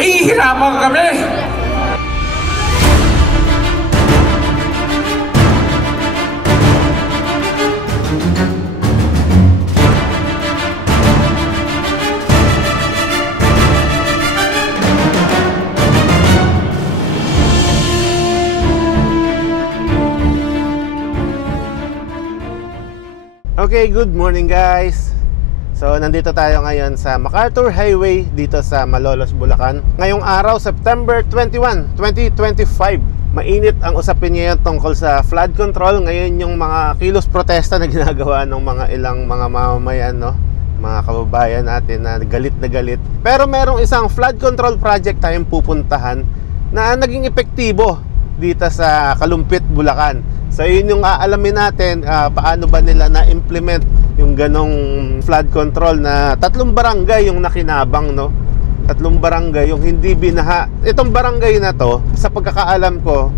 Nahihirapan kami! Okay, good morning guys. So nandito tayo ngayon sa MacArthur Highway dito sa Malolos, Bulacan. Ngayong araw, September 21, 2025. Mainit ang usapin ngayon tungkol sa flood control. Ngayon yung mga kilos protesta na ginagawa ng mga ilang mga mamamayan, no? Mga kababayan natin na galit na galit. Pero merong isang flood control project tayong pupuntahan na naging epektibo dito sa Kalumpit, Bulacan. So yun yung aalamin natin, paano ba nila na-implement yung ganong flood control na 3 barangay yung nakinabang, no? 3 barangay yung hindi binaha. Itong barangay na to, sa pagkakaalam ko,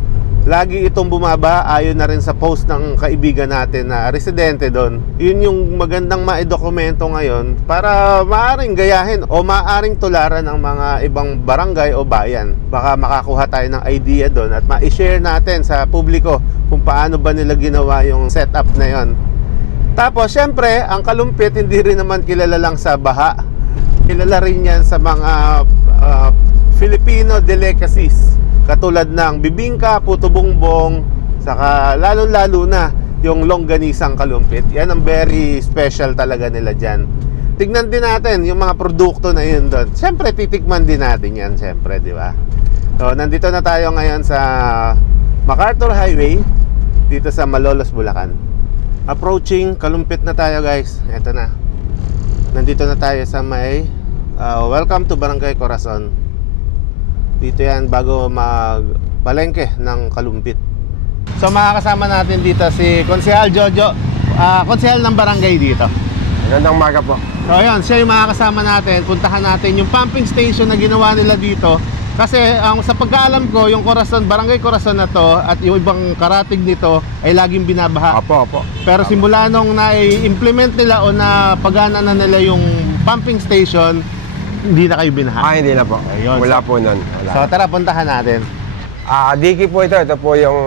lagi itong bumaba ayon na rin sa post ng kaibigan natin na residente doon. Yun yung magandang maidokumento ngayon para maaring gayahin o maaring tularan ng mga ibang barangay o bayan. Baka makakuha tayo ng idea doon at ma-share natin sa publiko kung paano ba nila ginawa yung setup na yon. Tapos syempre, ang Kalumpit hindi rin naman kilala lang sa baha. Kilala rin yan sa mga Filipino delicacies, katulad ng bibingka, puto bongbong, saka lalo-lalo na yung longganisang Kalumpit. Yan ang very special talaga nila dyan. Tignan din natin yung mga produkto na yun doon. Syempre titikman din natin yan, syempre, di ba? So nandito na tayo ngayon sa MacArthur Highway dito sa Malolos, Bulacan. Approaching Kalumpit na tayo guys. Ito na. Nandito na tayo sa may welcome to Barangay Corazon. Dito yan bago magpalengke ng Kalumpit. So makakasama natin dito si Konsehal Jojo, konsehal ng barangay dito. Magandang umaga po. So ayun, siya yung makakasama natin. Puntahan natin yung pumping station na ginawa nila dito. Kasi sa pagkaalam ko, yung Corazon, Barangay Corazon na to at yung ibang karatig nito ay laging binabaha. Opo. Pero simula nung na-implement nila o na pagana na nila yung pumping station, hindi na kayo binaha. Hindi na po. Ayun, Wala po nun. So tara, puntahan natin. Dicky po ito. Ito po yung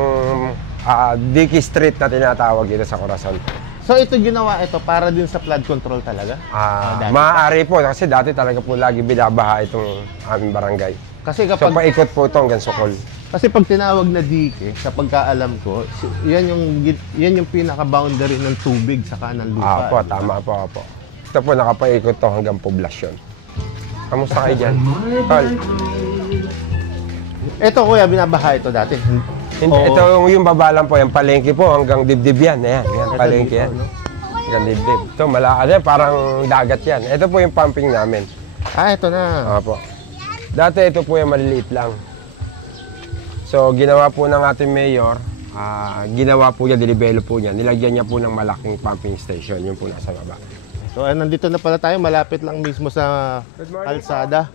Dicky Street na tinatawag dito sa Corazon. So ito ginawa ito para din sa flood control talaga? Maaari po kasi dati talaga po lagi binabaha itong aming barangay. Kasi So kapag paikot po ito hanggang Sokol. Kasi pag tinawag na dike, sa pagkaalam ko, yan yung pinaka-boundary ng tubig sa kanang lupa. Opo, tama po. Ito po nakapaikot to hanggang poblasyon. Kamusta kayo dyan? Tol. Ito kuya, binabaha ito dati. Ito yung baba lang po, yung palengke po hanggang dibdib yan. Ayan, palengke yan. No? Hanggang dibdib. Ito, parang dagat yan. Ito po yung pumping namin. Ito na. Opo. Dati ito po yung maliliit lang. So, ginawa po ng ating mayor, ginawa po niya, didevelop po niya. Nilagyan niya po ng malaking pumping station. Yung po nasa baba. So, nandito na pala tayo. Malapit lang mismo sa kalsada.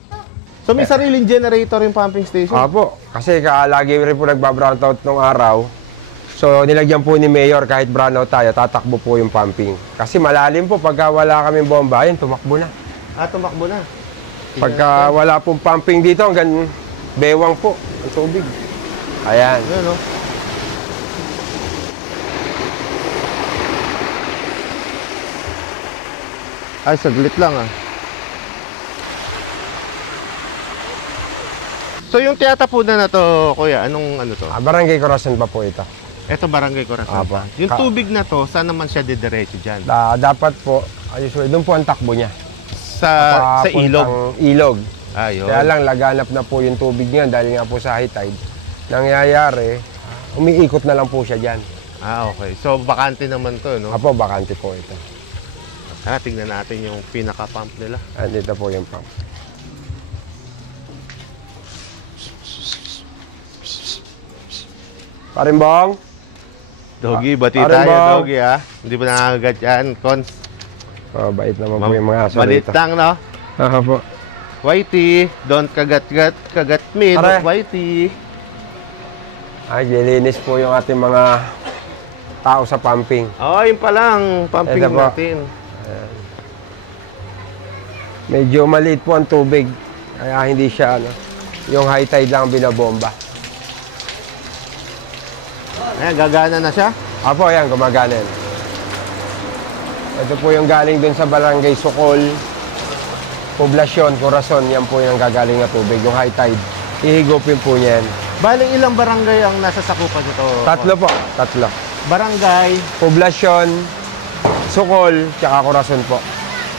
So, may sariling generator yung pumping station? Opo. Kasi lagi rin po nagbabrownout nung araw. So, nilagyan po ni mayor, kahit brownout tayo, tatakbo po yung pumping. Kasi malalim po, pagka wala kaming bomba, yun, tumakbo na. Tumakbo na. Pagka wala pong pumping dito, hanggang bewang po ang tubig. Ayan. Ayan, no? Saglit lang So yung tiyatapunan na to, kuya, anong ano to? Barangay Corazon pa po ito. Ito Barangay Corazon pa. Yung tubig na to, saan naman siya didiretso dyan? Dapat po, usually, doon po ang takbo niya. Sa ilog? Ilog. Ayun. Kaya lang, laganap na po yung tubig niya dahil nga po sa high tide. Nangyayari, umiikot na lang po siya dyan. Okay. So, bakante naman to, no? Apo, bakante po ito. Tingnan natin yung pinaka-pump nila. Dito po yung pump. Parimbong? Doggy, bati tayo, Doggy, ha? Hindi ba nakakagat yan, Cons? Bait naman po yung mga aso Malit dito. lang, no? Po. Whitey, don't kagat me, don't Whitey. Lilinis po yung ating mga tao sa pumping. Yun pa lang, pumping Ito po. natin. Medyo maliit po ang tubig. Kaya hindi siya, Yung high tide lang ang binabomba. Ayan, gagana na siya. Apo, ayan, gumagana yan. Ito po yung galing dun sa barangay Sukol, Poblasyon, Corazon. Yan po yung gagaling na tubig, yung high tide. Ihigupin po niyan. Bali, ilang barangay ang nasa sakupan nito? Tatlo po, tatlo. Barangay. Poblasyon, Sukol, tsaka Corazon po.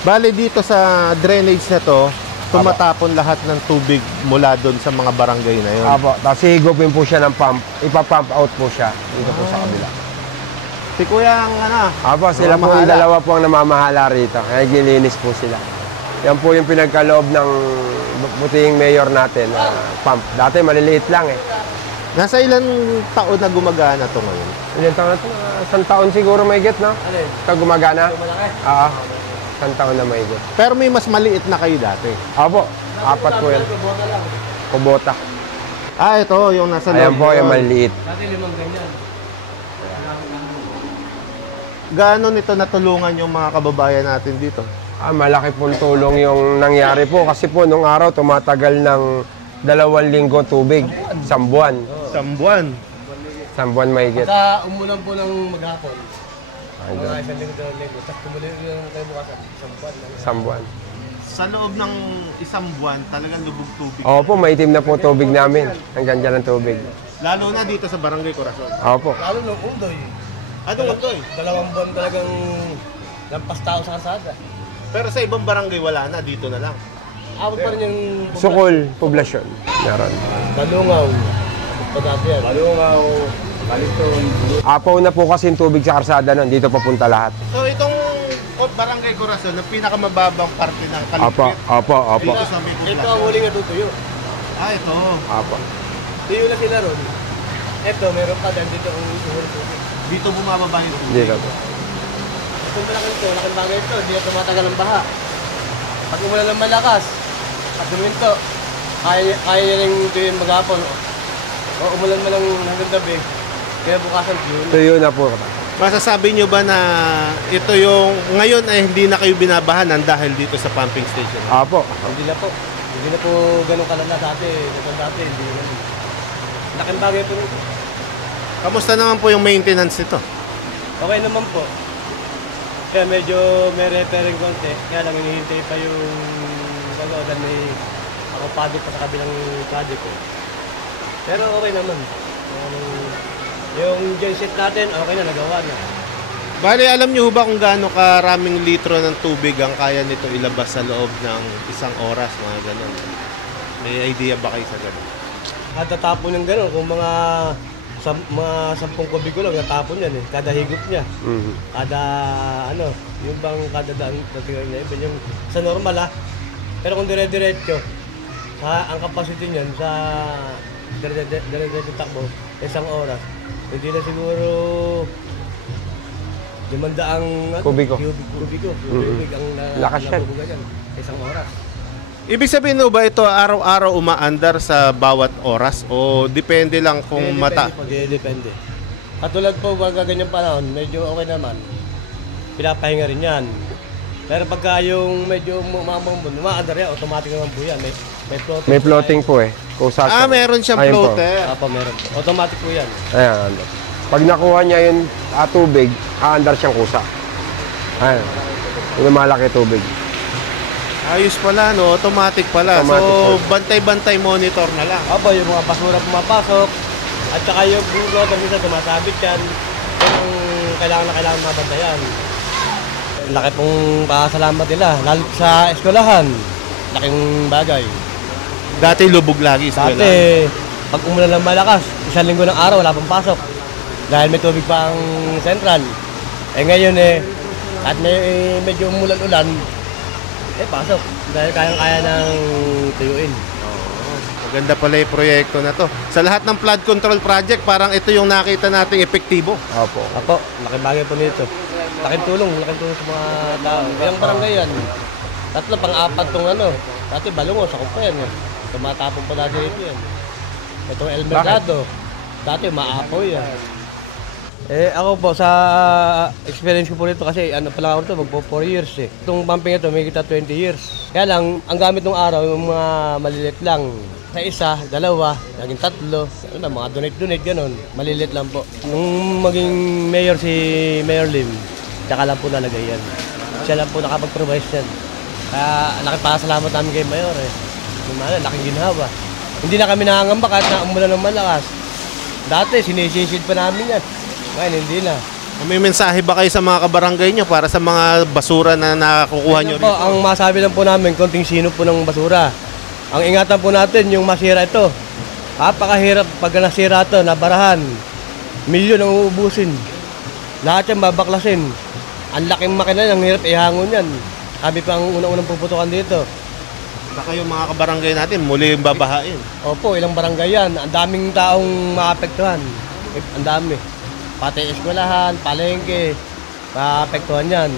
Bali, dito sa drainage na to, tumatapon lahat ng tubig mula doon sa mga barangay na yun. Apo, tapos ihigupin po siya ng pump. Ipapump out po siya dito po sa kabila. Si Kuya ang Apo, sila po yung dalawa po ang namamahala rito. Kaya gilinis po sila. Yan po yung pinagkaloob ng buting mayor natin, pump. Dati maliliit lang eh. Nasa ilang taon na gumagana to ngayon? Ilan taon na ito? Isang taon siguro may get, no? Ito gumagana? Oo. Isang taon na may get. Pero may mas maliit na kayo dati. Apo, apat po yan. Kubota. Ito, yung nasa loob. Ayan po yung maliliit. Dati 5 ganyan. Gaano nito natulungan yung mga kababayan natin dito? Malaki pong tulong yung nangyari po kasi po nung araw tumatagal ng 2 linggo tubig, 1 buwan. 1 buwan. 1 buwan may get. Pagka umulan po ng maghapon, Ay, mga 1 linggo, 2 linggo, tapos tumuloy yung kayo bukasan, 1 buwan. 1 buwan. Sa loob ng 1 buwan, talagang lubog tubig. Opo, maitim na po tubig namin. Hanggang dyan ang tubig. Lalo na dito sa Barangay Corazon. Opo. Lalo nung Undoy, Anong ito 2 buwan talagang lampas tao sa kalsada. Pero sa ibang barangay wala na, dito na lang. Abot pa rin yung Sukol, Poblasyon. Meron. Balungaw. Pa dati yan. Balungaw, Baliton. Apaw na po kasi yung tubig sa karsada nun. Dito papunta lahat. So itong Barangay Corazon, ang pinakamababang parte ng Opo, kalupit. opo, opo. Dito sa may Ito poblasyon. ang huling natutuyo. Ito. Opo. Tuyo na sila ron. Ito, meron pa dyan dito ang huling tubig. Dito bumababa yung tubig. Dito po. Kung malaking ito, laking bagay ito, hindi na tumatagal ang baha. Pag umulan ng malakas, at duminto, kaya niya rin tuyo maghapon. O umulan mo lang hanggang gabi, kaya bukasan tuyo. Tuyo na po. Masasabi nyo ba na ito yung, ngayon ay hindi na kayo binabahanan dahil dito sa pumping station? Opo. Hindi na po. Hindi na po ganun kalala dati. Ganun dati, hindi na. Laking bagay po nito. Kamusta naman po yung maintenance nito? Okay naman po. Kaya medyo may repairing konti. Kaya lang hinihintay pa yung agad may akopado pa sa kabilang project ko. Pero okay naman. Yung genset natin, okay na, nagawa na. Bali, alam nyo ba kung gaano karaming litro ng tubig ang kaya nito ilabas sa loob ng 1 oras, mga ganun? May idea ba kayo sa ganun? At tatapon ng gano'n, kung mga 10 kubiko lang natapon yan eh, kada higop niya. Mhm. Kada yung bang kada daan natingnan niya, iba yung sa normal ha. Pero kung dire-diretso, ang capacity niyan sa dire-diretso takbo, 1 oras, hindi na siguro 500 Kubiko. kubiko ang Lakas yan. nabubuga dyan, 1 oras. Ibig sabihin mo ba ito araw-araw umaandar sa bawat oras o depende lang kung mata? Depende. Katulad po, pagka ganyang panahon, medyo okay naman. Pinapahinga rin yan. Pero pagka yung medyo mamambon, umaandar yan, automatic naman po yan. May floating. May floating po eh. Kung sasakyan. Meron siyang Ayun po. floater. Apo, meron. Automatic po yan. Ayan, andar. Pag nakuha niya yung tubig, aandar siyang kusa. Ayan. Yung malaki tubig. Ayos pala, no? Automatic pala. Automatic So, po. bantay-bantay monitor na lang. Apo, yung mga basura pumapasok. At saka yung floater nila tumasabit yan. Yan ang kailangan mabantayan. Laki pong pasalamat nila, lalo sa eskwelahan. Laking bagay. Dati lubog lagi sa Dati, pag umulan ng malakas, 1 linggo ng araw, wala pang pasok. Dahil may tubig pa ang central. Eh ngayon at medyo umulan-ulan, pasok. Dahil kayang-kaya ng tuyuin. Maganda pala yung proyekto na to. Sa lahat ng flood control project, parang ito yung nakita nating epektibo. Opo. Apo, laking bagay po nito. Laking tulong sa mga tao. Ilang barangay yan. 3, pang-4 tong Dati Balungo, sakop pa yan. Tumatapon pa dati rito yan. Itong El Mercado. Dati maapoy yan. Ako po, sa experience ko po nito kasi ano pala ako ito, magpo 4 years eh. Itong pumping ito, may kita 20 years. Kaya lang, ang gamit ng araw, yung mga maliliit lang. Sa isa, dalawa, naging tatlo. Ano na, mga donate-donate, ganun. Maliliit lang po. Nung maging mayor si Mayor Lim, tsaka lang po nalagay yan. Siya lang po nakapag-provide yan. Kaya nakipasalamat namin kay Mayor eh. Yung laking ginhawa. Hindi na kami nakangamba kahit na umulan ng malakas. Dati, sinisisid pa namin yan. Ngayon, hindi na. May mensahe ba kayo sa mga kabarangay nyo para sa mga basura na nakukuha nyo Po, rito? ang masabi lang po namin, konting sino po ng basura. Ang ingatan po natin, yung masira ito. Napakahirap pag nasira ito, nabarahan. Milyon ang uubusin. Lahat yan babaklasin. Ang laking makina, ang hirap ihangon yan. Kami pa ang unang-unang puputukan dito. Baka yung mga kabarangay natin muli yung babahain. Opo, ilang barangay yan. Ang daming taong maapektuhan. Ang dami. Pati eskwelahan, palengke, maapektuhan yan.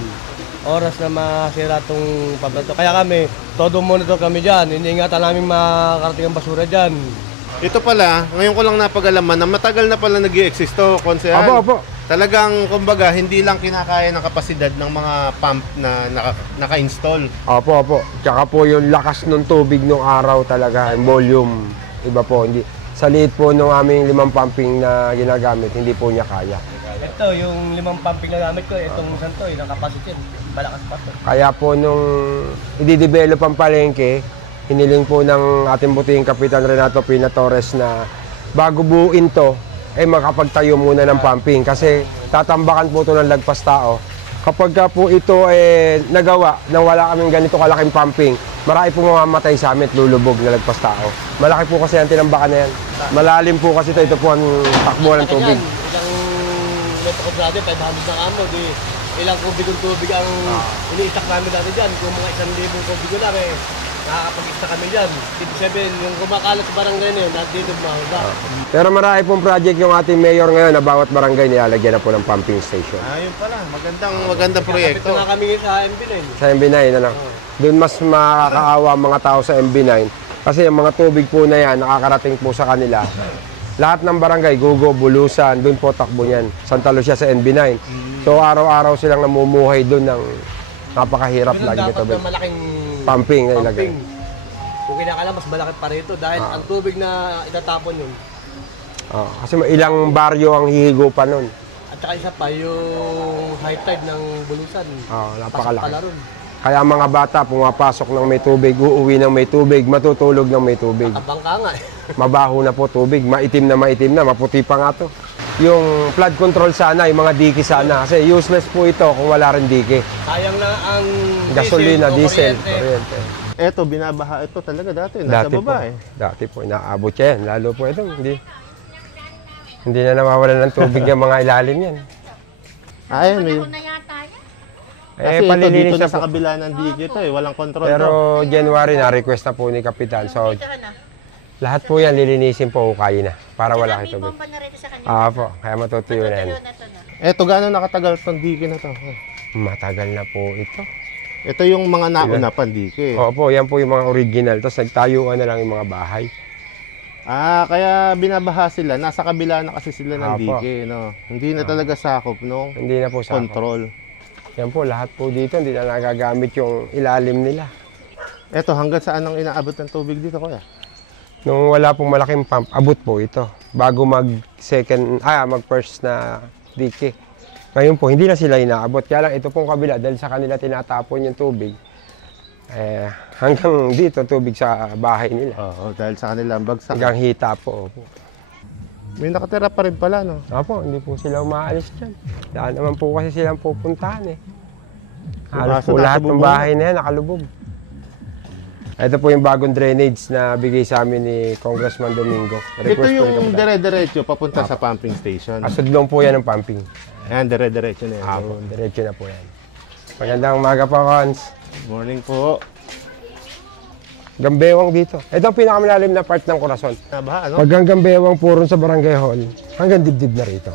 Oras na masira itong pabrato. Kaya kami, todo monitor kami dyan. Iniingatan namin makakarating ang basura dyan. Ito pala, ngayon ko lang napag-alaman na matagal na pala nag-i-exist to, Konsehal. Opo. Talagang, kumbaga, hindi lang kinakaya ng kapasidad ng mga pump na naka-install. Opo. Tsaka po yung lakas ng tubig nung araw talaga, yung volume. Iba po, hindi. Sa liit po nung aming 5 pumping na ginagamit, hindi po niya kaya. Ito, yung 5 pumping na gamit ko, itong santo, yung capacity, malakas pa to. Kaya po nung i-develop ang palengke, hiniling po ng ating buting Kapitan Renato Pina Torres na bago buuin to, makapagtayo muna ng pumping kasi tatambakan po ito ng lagpas tao. Kapag po ito nagawa na wala kaming ganito kalaking pumping, marami po mamamatay sa amin at lulubog na lagpas tao. Malaki po kasi ang tinambakan na yan. Malalim po kasi ito po ang takbo ng tubig. Ilang metro kwadrado, 500 na kamo, di ilang kubig ng tubig ang iniistak namin dati dyan. Kung mga 1,000 kubig ko lang nakakapag-istak kami dyan. Ibig sabihin, yung kumakalat sa barangay na yun, dito mahuga. Pero marami pong project yung ating mayor ngayon na bawat barangay nilalagyan na po ng pumping station. Ayun pala, magandang proyekto. Kapit na kami sa MB9. Sa MB9, doon mas makakaawa ang mga tao sa MB9 kasi yung mga tubig po na yan, nakakarating po sa kanila. Lahat ng barangay, Gugo, Bulusan, doon po takbo niyan. Santa Lucia sa MB9. So araw-araw silang namumuhay doon ng napakahirap Yun lagi ang na dapat tubig. na malaking Pumping na ilagay. Kung kinakala, mas malaki pa rito dahil ang tubig na itatapon yun. Kasi ilang baryo ang hihigupan nun. At saka isa pa, yung high tide ng Bulusan. Napakalaki. Pasok pala ron. Kaya ang mga bata pumapasok ng may tubig, uuwi ng may tubig, matutulog ng may tubig. Abang ka nga eh. Mabaho na po tubig, maitim na, maputi pa nga to. Yung flood control sana, yung mga dike sana. Kasi useless po ito kung wala rin dike. Sayang na ang Gasolina, o diesel, kuryente. kuryente. Eto, binabaha ito talaga dati. Nasa Dati baba po, eh. dati po, inaabot siya yan. Lalo po ito, hindi na nawawalan ng tubig yung mga ilalim yan. Ayun eh. na yata yan. Kasi ito palilinis dito na na sa po. kabila ng dike ito eh. Walang control Pero to. January na, request na po ni Kapitan. So, lahat po yan lilinisin po ukay na para wala kayo tubig. Bomba na rin sa kanila. Po, kaya matutuyo na yan. Ito na. Eto, gano'n nakatagal itong dike na to? Matagal na po ito. Ito yung mga nauna pang dike. Opo, yan po yung mga original. Tapos nagtayuan na lang yung mga bahay. Kaya binabaha sila. Nasa kabila na kasi sila ng Apo. dike, no? Hindi na talaga sakop nung Hindi na po sa control. Yan po, lahat po dito, hindi na nagagamit yung ilalim nila. Eto, hanggang saan ang inaabot ng tubig dito, kuya? Nung wala pong malaking pump, abot po ito. Bago mag-first na dike. Ngayon po, hindi na sila inaabot. Kaya lang ito pong kabila, dahil sa kanila tinatapon yung tubig, hanggang dito, tubig sa bahay nila. Oo, dahil sa kanila ang bagsak. Hanggang hita po. Opo. May nakatira pa rin pala, no? Opo, hindi po sila umaalis dyan. Daan naman po kasi silang pupuntahan eh. Halos po Nasa lahat ng bubong bahay na yan, nakalubog. Ito po yung bagong drainage na bigay sa amin ni Congressman Domingo. Ito Request po ni yung Kapitan. dire-diretso papunta sa pumping station. Asudlong po yan ng pumping. Ayan, dire-diretso na yan. Apo, diretso na po yan. Magandang umaga po, Cons. Morning po. Gambewang dito. Ito ang pinakamalalim na part ng Corazon. Nabaha, ano? Pag ang Gambewang puron sa Barangay Hall, hanggang dibdib na rito.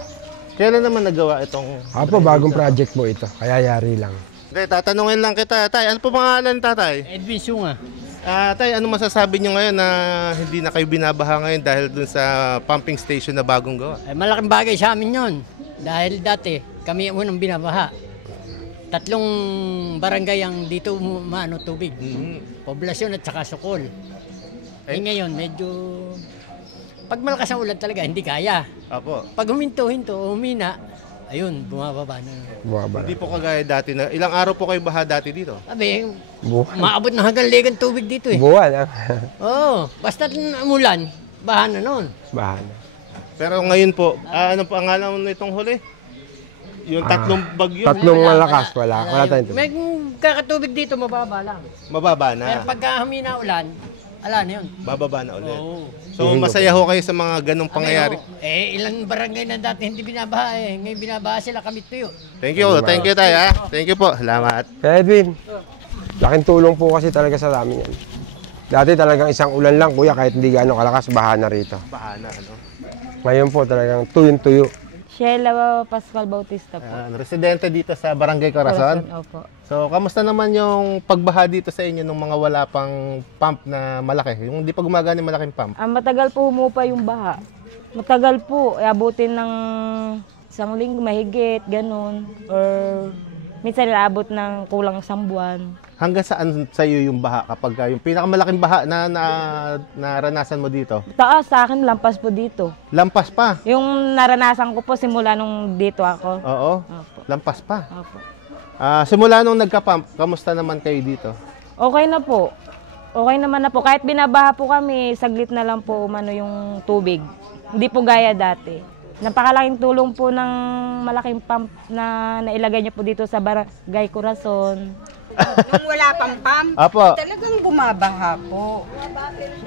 Kailan naman nagawa itong... Apo, bagong project po ito. Kaya yari lang. Okay, tatanungin lang kita. Tay, ano po pangalan, tatay? Edwin Sunga. Tay, ano masasabi nyo ngayon na hindi na kayo binabaha ngayon dahil dun sa pumping station na bagong gawa? Malaking bagay sa amin yun. Dahil dati, kami ang unang binabaha. 3 barangay ang dito maano tubig. Poblasyon at saka Sokol. Eh ngayon, medyo... Pag malakas ang ulan talaga, hindi kaya. Apo. Pag huminto-hinto o humina, ayun, bumababa na. Bumaba Hindi na. po kagaya dati na. Ilang araw po kayo baha dati dito? Sabi, Buwan. maabot na hanggang ligang tubig dito eh. Buwan, ah. Oo, basta umulan, baha na noon. Bahala. Pero ngayon po, ano po ang alam nitong huli? Yung tatlong bagyo. Tatlong malakas, wala tayong tubig. May kakatubig dito, mababa lang. Mababa Pero na. pagka humina ulan, ala na yun. Bababa na ulit. Oo. So masaya ho kayo sa mga ganong pangyayari. Ilang barangay na dati hindi binabaha eh. Ngayon binabaha sila kami tuyo. Thank you tayo ha. Thank you po. Salamat. Kaya Edwin, laking tulong po kasi talaga sa amin yan. Dati talagang isang ulan lang, kuya, kahit hindi gaano kalakas, baha na rito. Baha na, ano? Ngayon po talagang tuyong-tuyo. Sheila Pascual Bautista po. Residente dito sa Barangay Corazon. Opo. So, kamusta naman yung pagbaha dito sa inyo nung mga wala pang pump na malaki? Yung hindi pa gumagana yung malaking pump? Matagal po humupa yung baha. Matagal po. Abutin ng 1 linggo mahigit, ganun. Or minsan naabot ng kulang 1 buwan. Hanggang saan sa iyo yung baha kapag yung pinakamalaking baha na naranasan mo dito? Taas sa akin, lampas po dito. Lampas pa. Yung naranasan ko po simula nung dito ako. Oo. Opo. Lampas pa. Opo. Simula nung nagka-pump, kamusta naman kayo dito? Okay na po. Okay naman na po. Kahit binabaha po kami, saglit na lang po umano yung tubig. Hindi po gaya dati. Napakalaking tulong po ng malaking pump na nailagay niyo po dito sa Barangay Corazon. Nung wala pang pump, Apo. talagang bumabaha po.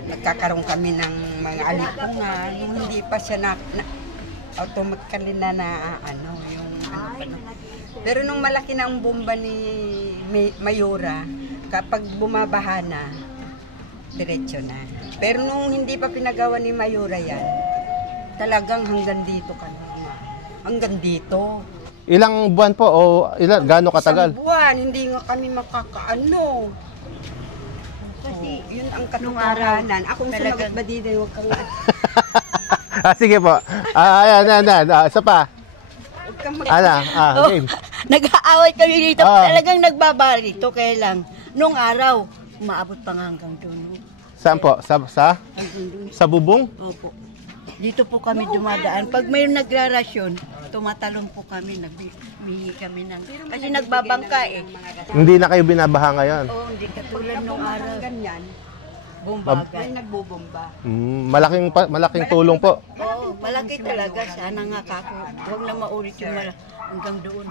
Nagkakaroon kami ng mga alipungan. Yung hindi pa siya automatically na yung ano pa na. Pero nung malaki na ang bomba ni Mayora, kapag bumabaha na, diretso na. Pero nung hindi pa pinagawa ni Mayora yan, talagang hanggang dito ka na. Hanggang dito. Ilang buwan po o gaano katagal? 1 buwan, hindi nga kami makakaano. Kasi yun ang katotohanan. Akong sumagot ba dito, huwag kang Sige po. Ayan. Isa pa. huwag kang Game. Nag-aaway kami dito. Ah. Talagang nagbabara dito. Kaya lang, nung araw, umaabot pa nga hanggang doon. Saan po? Hanggang doon. Sa bubong? Opo. Dito po kami dumadaan. Pag may nagrarasyon, tumatalon po kami, nagbihi kami ng... Kasi nagbabangka eh. Hindi na kayo binabaha ngayon? Oo, hindi katulad nung araw. ganyan. Bumbaga. May nagbubomba. Malaking tulong po. Oo, malaki talaga. Sana nga kako. Huwag na maulit yung hanggang doon.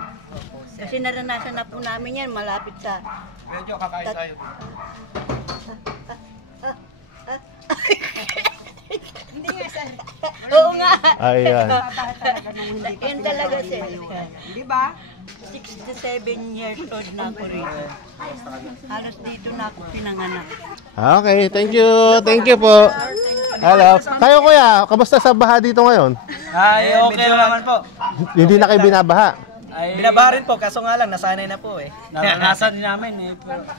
Kasi naranasan na po namin yan, malapit sa... Medyo kakain tayo. Hindi nga sa... Oo nga. Ayan. Babaha talaga nung hindi pa Yan talaga sir. Di ba? 67 years old na ako rito. Halos dito na ako pinanganak. Okay, thank you. Thank you po. Hello. Kayo kuya, kamusta sa baha dito ngayon? Ay, okay naman po. Hindi na kayo binabaha? Binabaha rin po, kaso nga lang, nasanay na po eh. Naranasan din namin eh.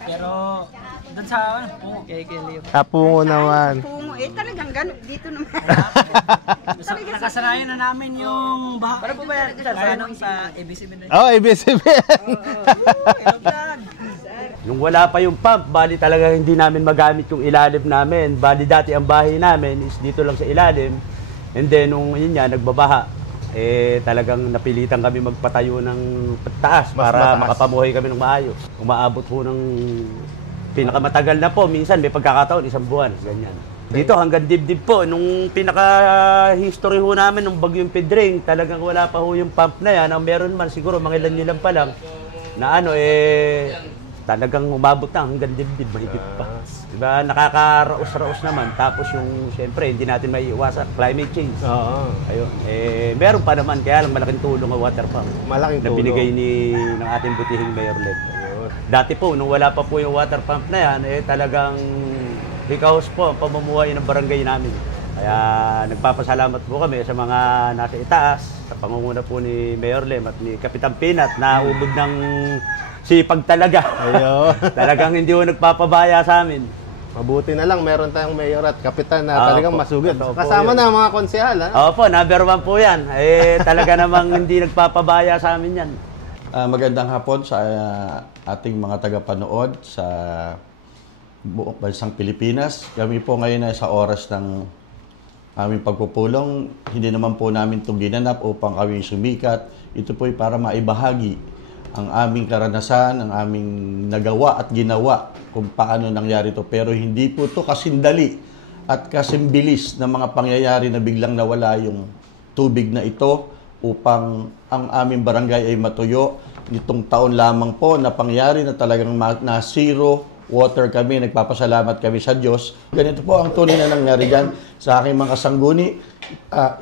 Pero doon sa pungo. Kay Leo. Pungo naman. Pungo talagang gano'n. Dito naman. Nakasanayan na namin yung baha. Para po ba yan? Sa ABCBN. Oh, ABS-CBN. Nung wala pa yung pump, bali talaga hindi namin magamit yung ilalim namin. Bali dati ang bahay namin is dito lang sa ilalim. And then nung yun nga, nagbabaha, talagang napilitan kami magpatayo ng taas para makapamuhay kami ng maayos. Umaabot ho ng pinakamatagal na po. Minsan may pagkakataon, 1 buwan, ganyan. Dito hanggang dibdib po. Nung pinaka-history ho namin, nung bagyong Pedring, talagang wala pa ho yung pump na yan. Ang meron man siguro, mga ilan pa lang, na talagang umabot na hanggang dibdib, mahigit pa. Diba, nakakaraos-raos naman. Tapos yung, siyempre, hindi natin may iwasan, climate change. Oo. Ayun. Meron pa naman, kaya lang malaking tulong ang water pump. Malaking na tulong. binigay ng ating butihing Mayor Led. Dati po, nung wala pa po yung water pump na yan, talagang hikaos po ang pamumuhay ng barangay namin. Kaya nagpapasalamat po kami sa mga nasa itaas, sa pangunguna po ni Mayor Lem at ni Kapitan Pinat na ubod ng sipag talaga. Ayun. Talagang hindi ko nagpapabaya sa amin. Mabuti na lang meron tayong mayor at kapitan na talagang Opo. masugid. Totoo po Kasama yun. na mga konsehal, ha? Opo, number 1 po yan. Talaga namang hindi nagpapabaya sa amin yan. Magandang hapon sa ating mga tagapanood sa buong bansang Pilipinas. Kami po ngayon ay sa oras ng aming pagpupulong. Hindi naman po namin itong ginanap upang kami sumikat. Ito po ay para maibahagi ang aming karanasan, ang aming nagawa at ginawa kung paano nangyari ito. Pero hindi po ito kasindali at kasimbilis na mga pangyayari na biglang nawala yung tubig na ito upang ang aming barangay ay matuyo. Nitong taon lamang po na pangyari na talagang na zero water kami, nagpapasalamat kami sa Diyos. Ganito po ang tunay na nangyari dyan sa aking mga kasangguni.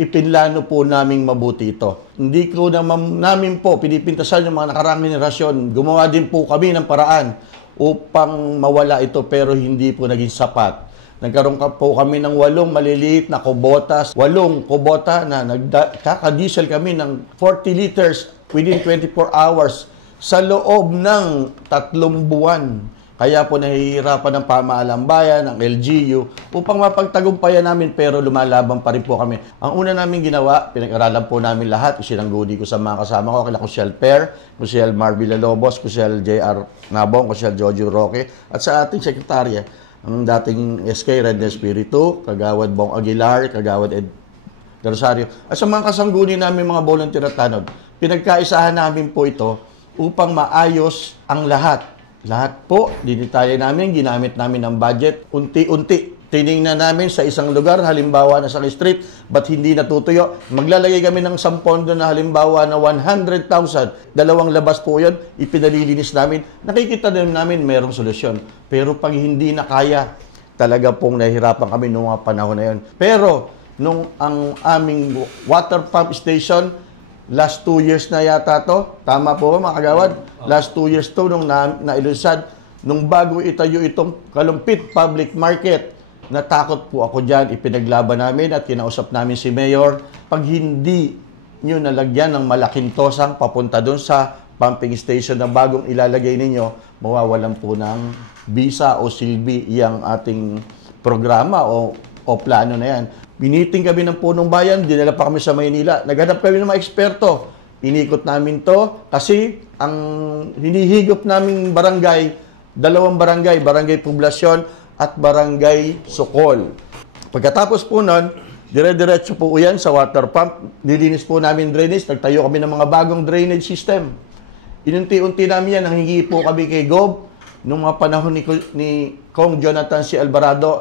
Ipinlano po naming mabuti ito. Hindi ko namin po pinipintasan yung mga nakaraang henerasyon. Gumawa din po kami ng paraan upang mawala ito pero hindi po naging sapat. Nagkaroon po kami ng 8 maliliit na kubotas. 8 kubota na kakadiesel kami ng 40 liters within 24 hours sa loob ng 3 buwan. Kaya po nahihirapan ng pamahalang bayan, ng LGU, upang mapagtagumpayan namin pero lumalaban pa rin po kami. Ang una namin ginawa, pinag-aralan po namin lahat, isinangguni ko sa mga kasama ko, kila Kusyal Per, Kusyal Marvila Lobos, Kusyal JR Nabong, Kusyal Jojo Roque, at sa ating sekretarya, ang dating SK Red Espiritu, Kagawad Bong Aguilar, Kagawad Ed Rosario, at sa mga kasangguni namin mga volunteer at tanod. Pinagkaisahan namin po ito upang maayos ang lahat. Lahat po, dinitayan namin, ginamit namin ang budget, unti-unti. Tiningnan namin sa isang lugar, halimbawa na sa street, ba't hindi natutuyo? Maglalagay kami ng 10 pondo na halimbawa na 100,000. 2 labas po yun, ipinalilinis namin. Nakikita din namin mayroong solusyon. Pero pag hindi na kaya, talaga pong nahihirapan kami noong mga panahon na yun. Pero, nung ang aming water pump station, last 2 years na yata to. Tama po ba mga kagawad? Last 2 years to nung nailunsad. Nung bago itayo itong Kalumpit Public Market, natakot po ako dyan. Ipinaglaban namin at kinausap namin si Mayor. Pag hindi nyo nalagyan ng malaking tosang papunta doon sa pumping station na bagong ilalagay ninyo, mawawalan po ng visa o silbi yung ating programa o plano na yan. Biniting kami ng punong bayan, dinala pa kami sa Maynila. Naghanap kami ng mga eksperto. Inikot namin to kasi ang hinihigop naming barangay, 2 barangay, Barangay Poblasyon at Barangay Sokol. Pagkatapos po nun, dire-diretso po yan sa water pump. Nilinis po namin drainage, nagtayo kami ng mga bagong drainage system. Inunti-unti namin yan, nanghingi po kami kay Gob. Nung mga panahon ni Kong Jonathan C. Alvarado,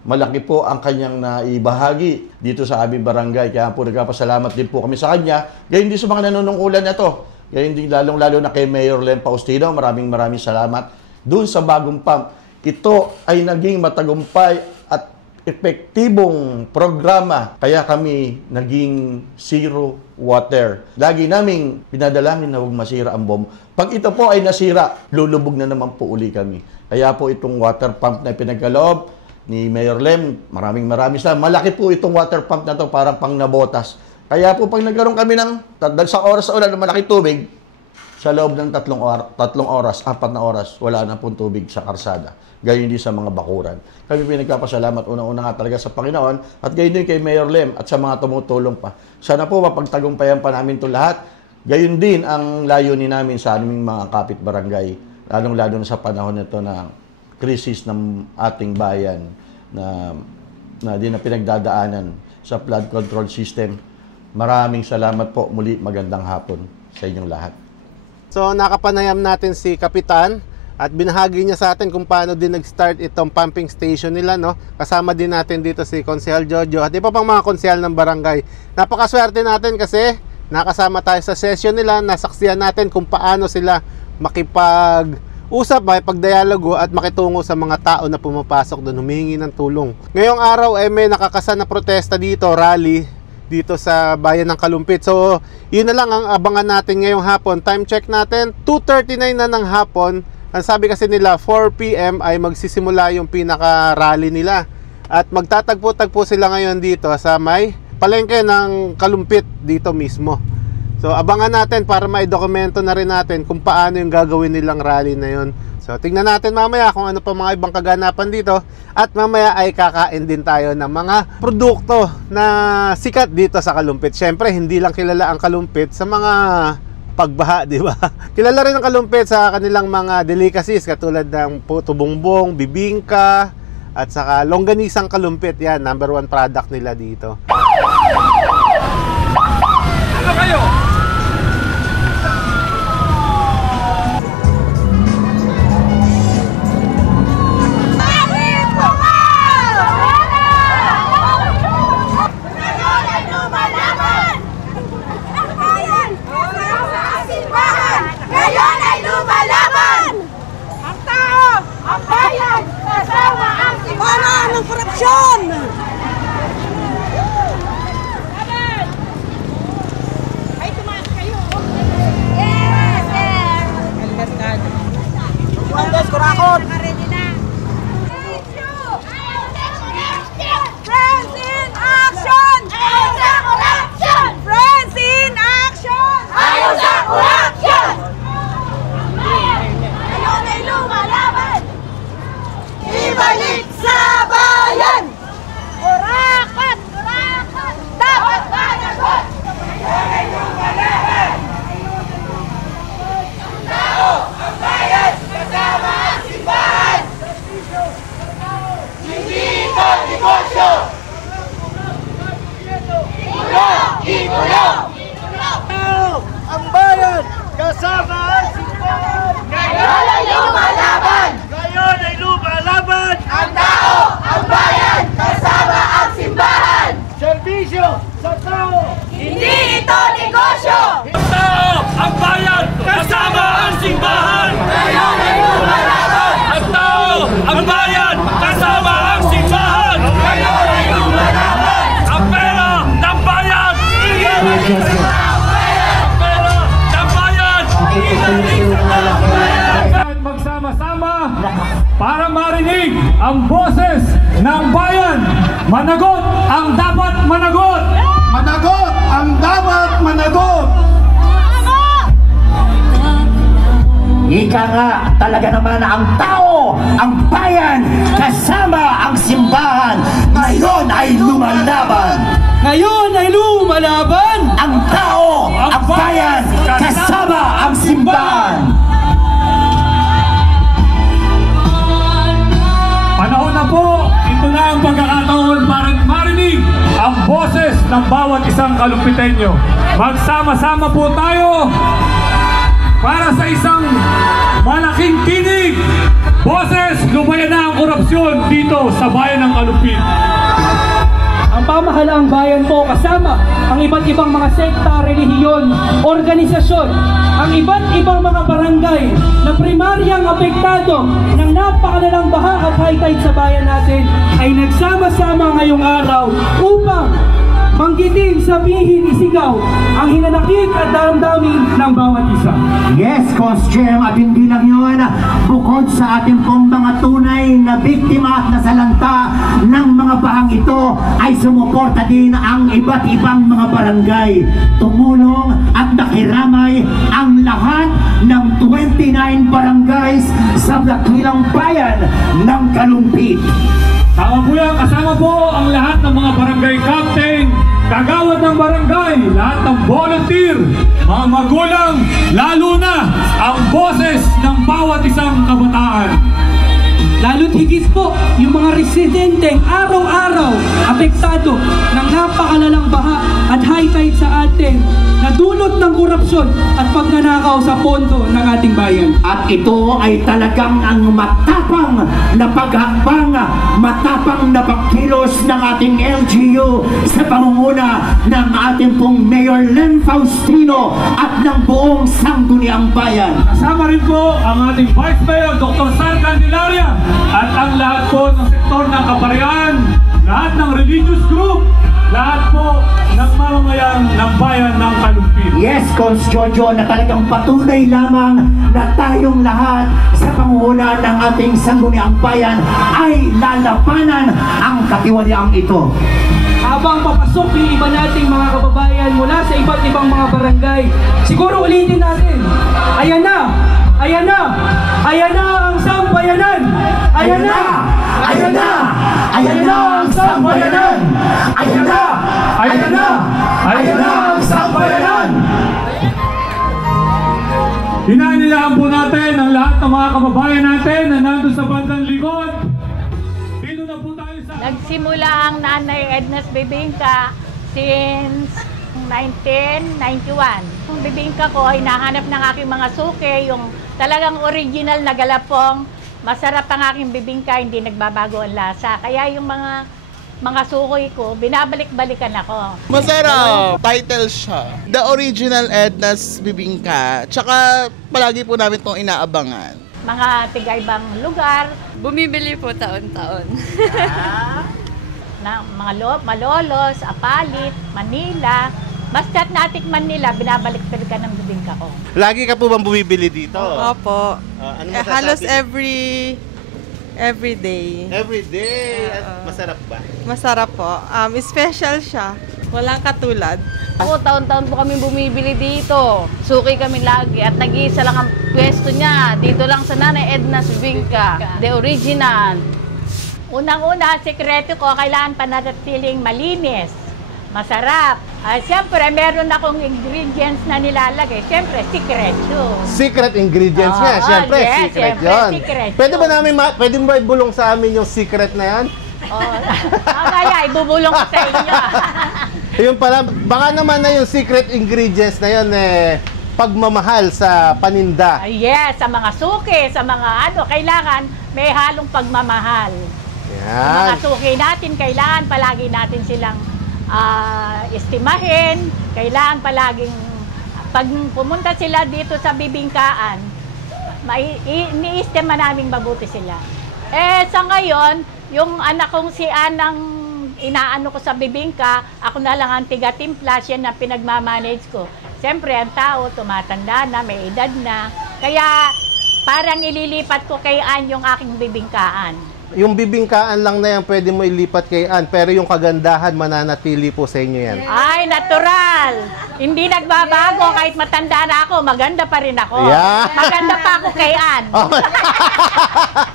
malaki po ang kanyang naibahagi dito sa aming barangay. Kaya po nagpapasalamat din po kami sa kanya. Gayon din sa mga nanunungkulan na to. Gayon din lalong-lalo na kay Mayor Lem Faustino. Maraming salamat. Doon sa bagong pump, ito ay naging matagumpay at epektibong programa. Kaya kami naging zero water. Lagi naming pinadalangin na huwag masira ang bomba. Pag ito po ay nasira, lulubog na naman po uli kami. Kaya po itong water pump na pinagkaloob ni Mayor Lem, maraming salamat. Malaki po itong water pump na to, parang pang nabotas. Kaya po pag nagkaroon kami ng sa oras sa ulan ng malaki tubig, sa loob ng 3 oras, 4 na oras, wala na pong tubig sa karsada. Gayon din sa mga bakuran. Kami pinagpapasalamat unang-una nga talaga sa Panginoon at gayon din kay Mayor Lem at sa mga tumutulong pa. Sana po mapagtagumpayan pa namin ito lahat. Gayon din ang layunin namin sa aming mga kapitbarangay, lalong-lalo na sa panahon nito na krisis ng ating bayan na din na pinagdadaanan sa flood control system. Maraming salamat po muli. Magandang hapon sa inyong lahat. So nakapanayam natin si Kapitan at binahagi niya sa atin kung paano din nag-start itong pumping station nila, no? Kasama din natin dito si Konsehal Jojo at iba pang mga konsehal ng barangay. Napakaswerte natin kasi nakasama tayo sa session nila, nasaksihan natin kung paano sila makipag-usap, makipag-dialogo at makitungo sa mga tao na pumapasok doon, humihingi ng tulong. Ngayong araw ay may nakakasan na protesta dito, rally dito sa bayan ng Kalumpit. So, yun na lang ang abangan natin ngayong hapon. Time check natin, 2:39 na ng hapon. Ang sabi kasi nila, 4 PM ay magsisimula yung pinaka-rally nila. At magtatagpo-tagpo sila ngayon dito sa may palengke ng Kalumpit dito mismo. So, abangan natin para may dokumento na rin natin kung paano yung gagawin nilang rally na yun. So tingnan natin mamaya kung ano pa mga ibang kaganapan dito. At mamaya ay kakain din tayo ng mga produkto na sikat dito sa Kalumpit. Syempre hindi lang kilala ang Kalumpit sa mga pagbaha, di ba? Kilala rin ang Kalumpit sa kanilang mga delicacies katulad ng puto bumbong, bibingka, at saka longganisang Kalumpit. Yan, number 1 product nila dito. Ano kayo? Ngayon ay lumalaban! Ang tao, ang bayan, kasama ang simbahan ng korupsyon! Ay, tumaas kayo! Yes, sir! Andes, kurakot! Nakaready na! Friends in action! Ayaw sa korupsyon! Friends in action! Ayaw sa korupsyon! Ngayon ay lumalaban! Ibalik sa bayan! Kurakot! Kurakot! Dapat managot! Ngayon ay lumalaban! Ang tao, ang bayan, kasama ang simbahan! Hindi ito negosyo! Igulo! Ang bayan, kasama ang simbahan! Ngayon ay lumalaban! Ngayon ay lumalaban! Ang tao, ang bayan, kasama ang simbahan! Serbisyo sa tao! Hindi ito negosyo! Ang tao, ang bayan, kasama ang simbahan! Ngayon ay lumalaban! Ang tao, ang bayan, kasama ang simbahan! Ngayon ay lumalaban! Ang pera ng bayan! Ang pera ng bayan! Magsama-sama para marinig ang boses ng bayan. Managot ang dapat managot. Managot ang dapat managot. Ika nga, talaga naman ang tao, ang bayan, kasama ang simbahan, ngayon ay lumalaban. Ngayon ay lumalaban. Ang tao, ang bayan, kasama ang simbahan. Panahon na po, ito na ang pagkakataon para marinig ang boses ng bawat isang Kalumpitenyo. Magsama-sama po tayo para sa isang malaking tinig. Boses, lumayan na ang korupsyon dito sa bayan ng Kalumpit. Ang pamahalaang bayan po kasama ang iba't ibang mga sekta, relihiyon, organisasyon, ang iba't ibang mga barangay na primaryang apektado ng napakalalang baha at high tide sa bayan natin ay nagsama-sama ngayong araw upang manggitin, sabihin, isigaw ang hinanakit at daramdamin ng bawat isa. Yes, Costume, at hindi lang yun, bukod sa ating pong mga tunay na biktima at nasalanta ng mga bahang ito, ay sumuporta din ang iba't ibang mga barangay. Tumulong at nakiramay ang lahat ng 29 barangays sa dakilang bayan ng Kalumpit. Tama po yan, kasama po ang lahat ng mga barangay captain, kagawad ng barangay, lahat ng volunteer, mga magulang, lalo na ang boses ng bawat isang kabataan. Lalo't higit po yung mga residenteng araw-araw apektado ng napakalalang baha at high tide sa atin na dulot ng korupsyon at pagnanakaw sa pondo ng ating bayan. At ito ay talagang ang matapang na paghakbang, matapang na pagkilos ng ating LGU sa pangunguna ng ating pong Mayor Len Faustino at ng buong Sangguniang Bayan. Kasama rin po ang ating Vice Mayor Dr. Sal Candelaria at ang lahat po ng sektor ng Kaparian, lahat ng religious group, lahat po ng mamamayan ng bayan ng Kalumpit. Yes, Cons Jojo, na talagang patunay lamang na tayong lahat sa pangunguna ng ating Sangguniang Bayan ay lalabanan ang katiwaliang ito. Habang papasok yung iba nating mga kababayan mula sa iba't ibang mga barangay, siguro ulitin natin, ayan na Ayan na! Ayan na ang sambayanan! Ayan na! Ayan na! Ayan na ang sambayanan! Ayan na! Ayan na! Ayan na ang sambayanan! Hinahinilaan po natin ang lahat ng mga kababayan natin na nandun sa bandang likod. Dito na po tayo sa... Nagsimula ang Nanay Edna's Bibingka since 1991. Yung bibingka ko, hinahanap ng aking mga suke, yung talagang original na galapong. Masarap ang aking bibingka, hindi nagbabago ang lasa. Kaya yung mga sukoy ko, binabalik-balikan ako. Masarap! Title siya. The original Edna's Bibingka. Tsaka palagi po namin itong inaabangan. Mga tiga-ibang lugar. Bumibili po taon-taon. Na mga Malolos, Apalit, Manila. Basta't natikman nila, binabalik-balikan ng bibingka ko. Lagi ka po bang bumibili dito? Opo. Ano Halos every day. Every day? Masarap ba? Masarap po. Special siya. Walang katulad. Ako, taon-taon po kami bumibili dito. Suki kami lagi at nag-iisa lang ang pwesto niya. Dito lang sa Nanay Edna's Bibingka. The original. Unang-una, sekreto ko, kailangan panatatiling malinis. Masarap. Siyempre, meron akong ingredients na nilalagay. Siyempre, secret yun. Secret ingredients nga, siyempre, yes, secret yun. Secret Pwede ba namin, pwede mo ba ibulong sa amin yung secret na yan? Kaya, ibubulong ko sa inyo. Yun pala, baka naman na yung secret ingredients na yun, pagmamahal sa paninda. Yes, sa mga suki, sa mga kailangan may halong pagmamahal. Yan. Yung mga suki natin, kailangan palagi natin silang estimahin, kailangan palaging pag pumunta sila dito sa bibingkaan, ni-estima namin mabuti sila. Sa ngayon, yung anak kong si Anang inaano ko sa bibingka, ako na lang ang tiga-timpla, siya na pinagmamanage ko. Siyempre, ang tao, tumatanda na, may edad na. Kaya, parang ililipat ko kay Ann yung aking bibingkaan. Yung bibingkaan lang na yan pwede mo ilipat kay Ann, pero yung kagandahan mananatili po sa inyo yan. Ay, natural! Hindi nagbabago kahit matanda na ako, maganda pa rin ako. Yeah. Maganda pa ako kay Ann.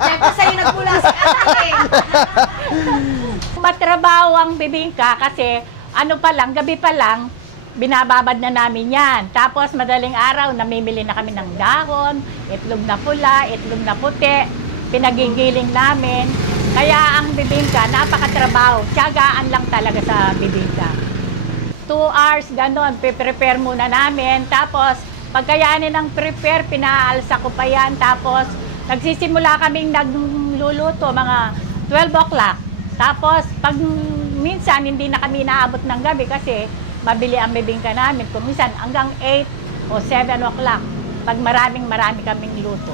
Siyempre sa'yo nagmula si Ann. Matrabaho ang bibingka kasi gabi pa lang, binababad na namin yan. Tapos madaling araw, namimili na kami ng dahon, itlog na pula, itlog na puti. Pinagigiling namin. Kaya ang bibingka, napakatrabaho. Tiyagaan lang talaga sa bibingka. 2 hours, gano'n, prepare muna namin. Tapos, pagkayanin ng prepare, pinaalsa ko pa yan. Tapos, nagsisimula kaming nagluluto, mga 12 o'clock. Tapos, pag minsan, hindi na kami naabot ng gabi kasi mabili ang bibingka namin. Kung minsan, hanggang 8 o 7 o'clock. Pag marami kaming luto.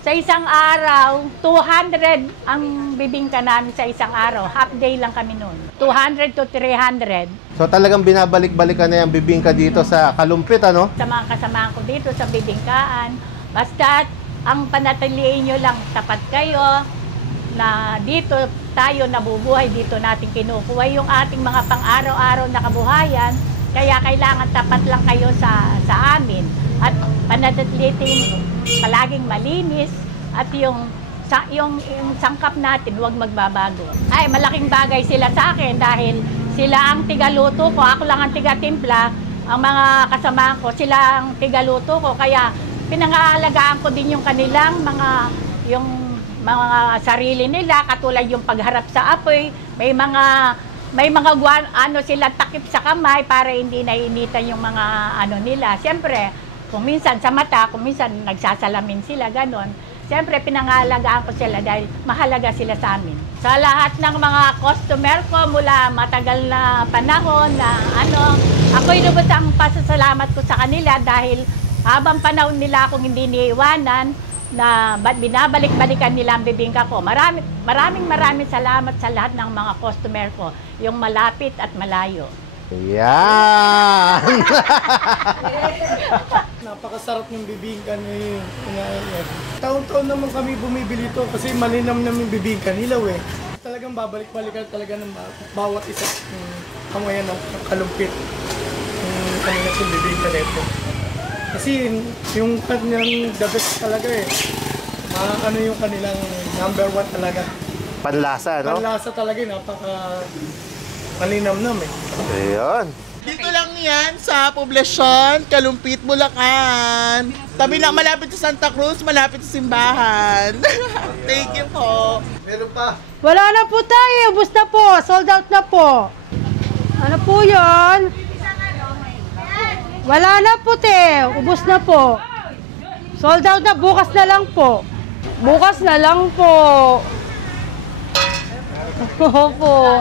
Sa isang araw, 200 ang bibingka namin sa isang araw. Half day lang kami noon. 200 to 300. So talagang binabalik-balikan na yung bibingka dito sa Kalumpit, ano? Sa mga kasamahan ko dito sa bibingkaan. Basta ang panatiliin nyo lang, tapat kayo na dito tayo nabubuhay, dito natin kinukuha yung ating mga pang-araw-araw na kabuhayan. Kaya kailangan tapat lang kayo sa amin. At panatilitin palaging malinis at yung sangkap natin huwag magbabago. Ay, malaking bagay sila sa akin dahil sila ang tigaluto ko, ako lang ang tiga-timpla, ang mga kasama ko, sila ang tigaluto ko, kaya pinangaalagaan ko din yung kanilang mga sarili nila, katulad yung pagharap sa apoy, may mga sila takip sa kamay para hindi nainitan yung mga nila. Siyempre, kung minsan sa mata, kung minsan nagsasalamin sila, ganon. Siyempre, pinangalagaan ko sila dahil mahalaga sila sa amin. Sa lahat ng mga customer ko mula matagal na panahon na ako'y lubos ang pasasalamat ko sa kanila dahil habang panahon nila akong hindi niiwanan na binabalik-balikan nila ang bibingka ko. Maraming salamat sa lahat ng mga customer ko, yung malapit at malayo. Yan! Napakasarap yung bibingka ni Ed. Taon-taon naman kami bumibili ito kasi malinam namin bibingka nilaw eh. Talagang babalik-balikan talaga ng bawat isa ng kamuyan ng Kalumpit. Yung bibingka nito. Kasi yung kanyang the best talaga eh. Ano yung kanilang number 1 talaga. Panlasa, no? Panlasa talaga, napaka malinamnam eh. Ayun. Dito lang yan sa Poblacion, Kalumpit, Bulacan. Tabi na malapit sa Santa Cruz, malapit sa simbahan. Thank you po. Meron pa. Wala na po tayo, ubos na po, sold out na po. Ano po yun? Wala na po te, ubos na po. Sold out na, bukas na lang po. Bukas na lang po. Opo.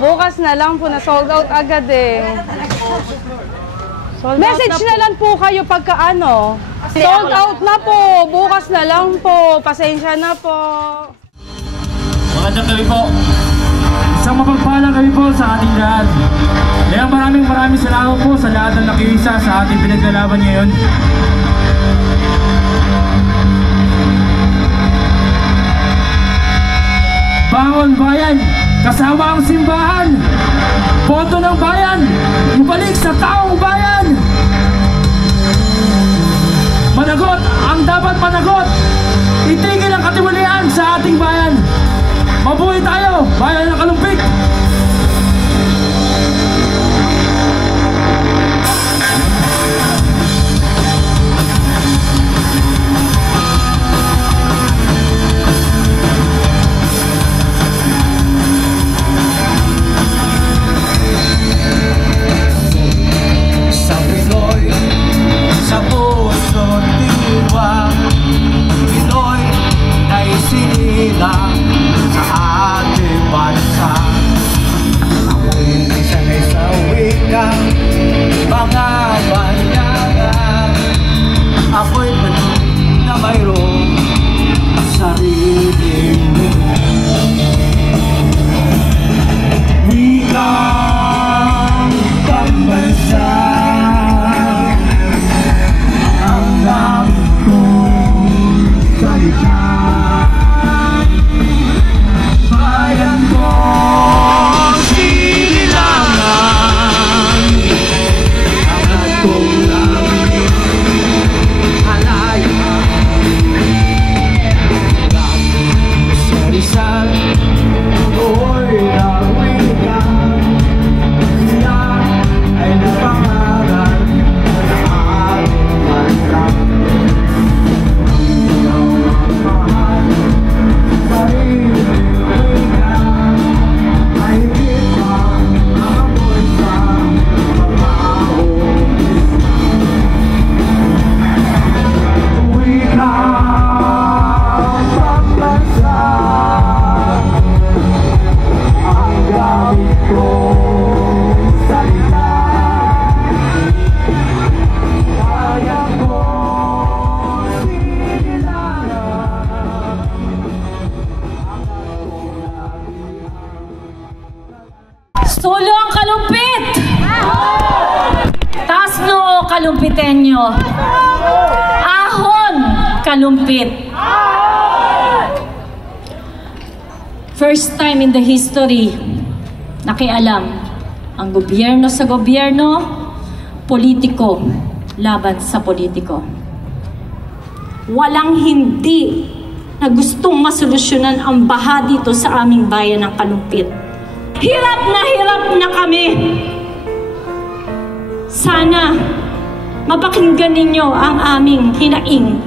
Bukas na lang po, na sold out agad eh. Message na lang po kayo pagka ano. Sold out na po, bukas na lang po. Pasensya na po. Magandang gabi po. Isang mapagpalang gabi po sa ating lahat. Kaya maraming salamat po sa lahat ng nakiisa sa ating pinaglalaban ngayon. Bangon bayan, kasama ang simbahan. Boto ng bayan, ibalik sa taong bayan. Managot ang dapat managot. Itigil ang katiwalian sa ating bayan. Mabuhay tayo, bayan ng Kalumpit! Sa Pinoy, sa puso diwa, Pinoy na isinilang sa ating bansa. Ako'y sanay sa wikang mga banyagan. Ako'y panay na mayroong sariling wikang pambansa. Ang gamit kong salita, bayan ko sinilangan. Angat kong langit, alaya. Sa Rizal, tuloy na wikang sila ay napangalan na ating bansa. Sulo ang Kalumpit! Taas noo Kalumpitenyo! Ahon Kalumpit! First time in the history, nakialam ang gobyerno sa gobyerno, politiko laban sa politiko. Walang hindi na gustong masolusyonan ang baha dito sa aming bayan ng Kalumpit. Hirap na kami. Sana mapakinggan ninyo ang aming hinaing